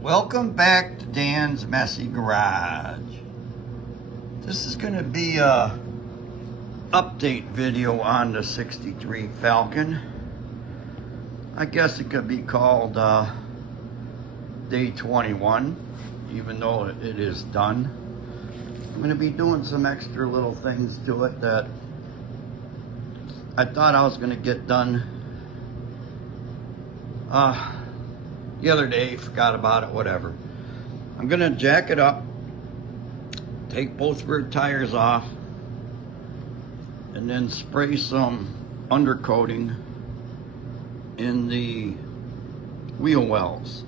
Welcome back to Dan's Messy Garage. This is going to be a update video on the 63 Falcon. I guess it could be called day 21, even though it is done. I'm going to be doing some extra little things to it that I thought I was going to get done the other day, forgot about it, whatever. I'm gonna jack it up, take both rear tires off, and then spray some undercoating in the wheel wells.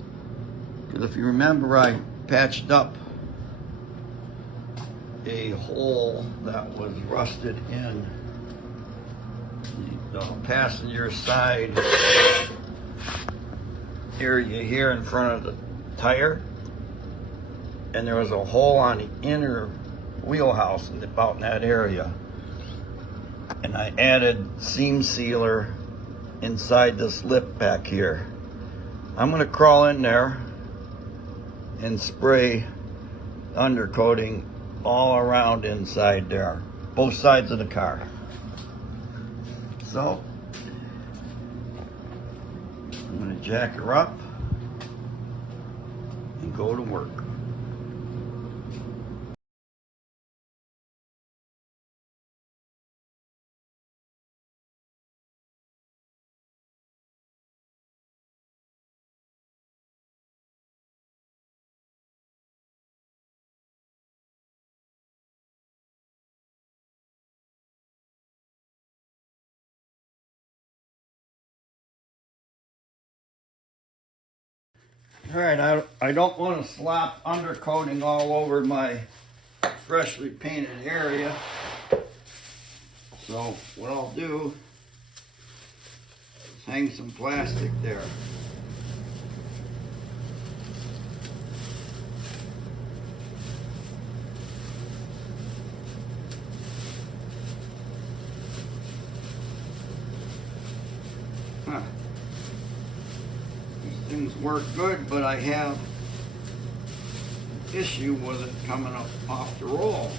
Because if you remember, I patched up a hole that was rusted in the passenger side area here in front of the tire, and there was a hole on the inner wheelhouse about in that area, and I added seam sealer inside this lip back here. I'm going to crawl in there and spray undercoating all around inside there, both sides of the car. So I'm going to jack her up and go to work. All right, I don't want to slop undercoating all over my freshly painted area. So what I'll do is hang some plastic there. Huh. These things work good, but I have an issue with it coming up off the roll.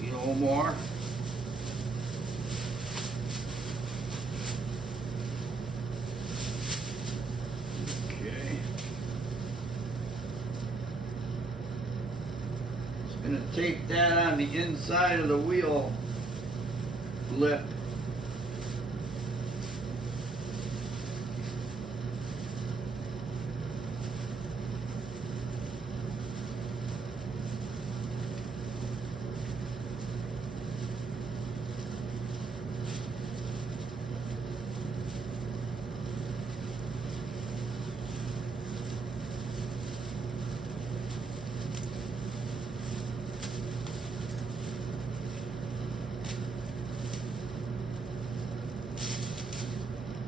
Need a little more. Okay. Just gonna tape that on the inside of the wheel lip.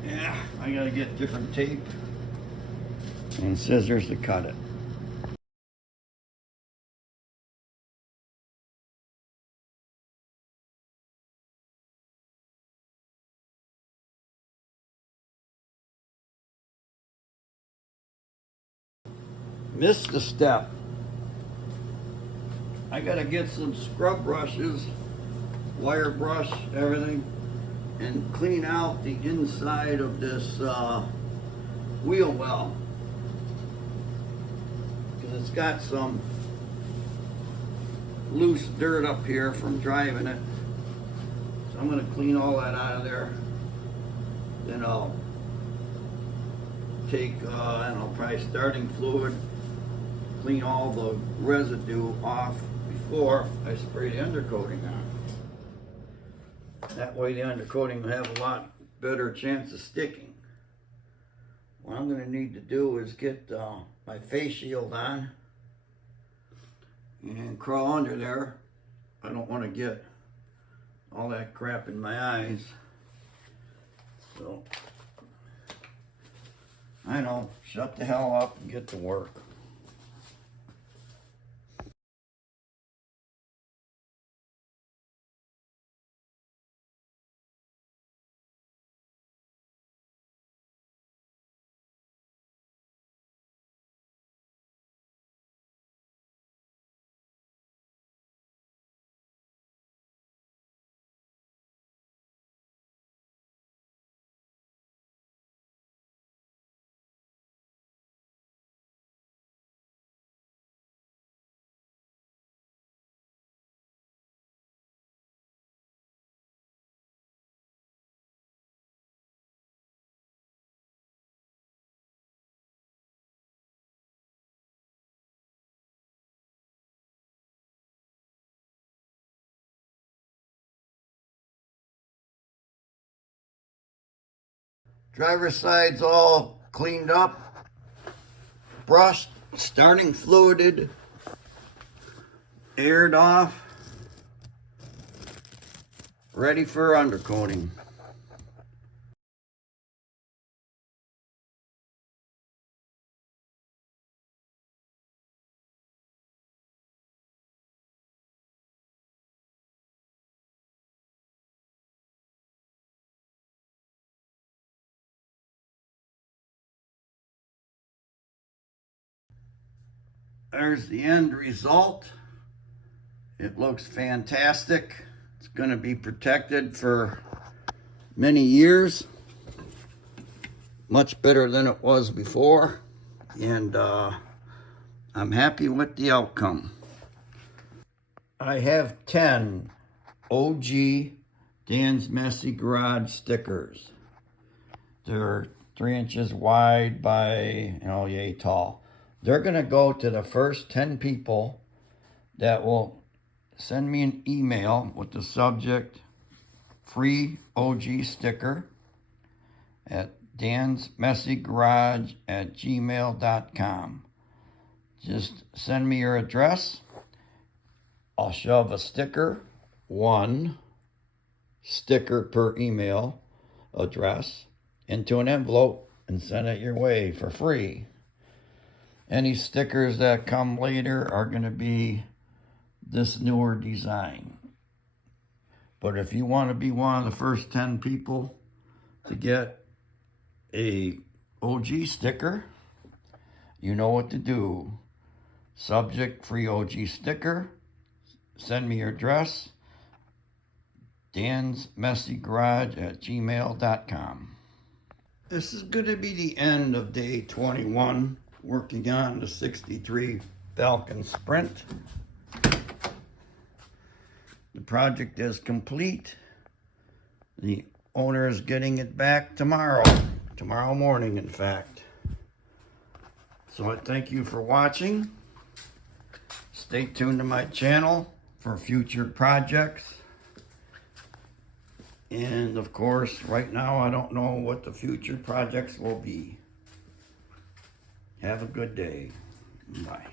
Yeah, I gotta get different tape and scissors to cut it. Missed a step. I gotta get some scrub brushes, wire brush, everything, and clean out the inside of this wheel well, because it's got some loose dirt up here from driving it. So I'm going to clean all that out of there. Then I'll take I don't know, probably starting fluid, clean all the residue off before I spray the undercoating on. That way the undercoating will have a lot better chance of sticking. What I'm going to need to do is get my face shield on and crawl under there. I don't want to get all that crap in my eyes. So, I know, shut the hell up and get to work. Driver's side's all cleaned up, brushed, starting fluided, aired off, ready for undercoating. There's the end result. It looks fantastic. It's going to be protected for many years. Much better than it was before. And I'm happy with the outcome. I have 10 OG Dan's Messy Garage stickers. They're 3 inches wide by, yay tall. They're going to go to the first 10 people that will send me an email with the subject free OG sticker at dansmessygarage@gmail.com. Just send me your address. I'll shove a sticker, 1 sticker per email address, into an envelope and send it your way for free. Any stickers that come later are going to be this newer design. But if you want to be one of the first 10 people to get a OG sticker, you know what to do. Subject free OG sticker. Send me your address. dansmessygarage@gmail.com. This is going to be the end of day 21 working on the 63 Falcon Sprint. The project is complete. The owner is getting it back tomorrow morning, in fact. So I thank you for watching. Stay tuned to my channel for future projects. And of course, right now I don't know what the future projects will be. Have a good day. Bye.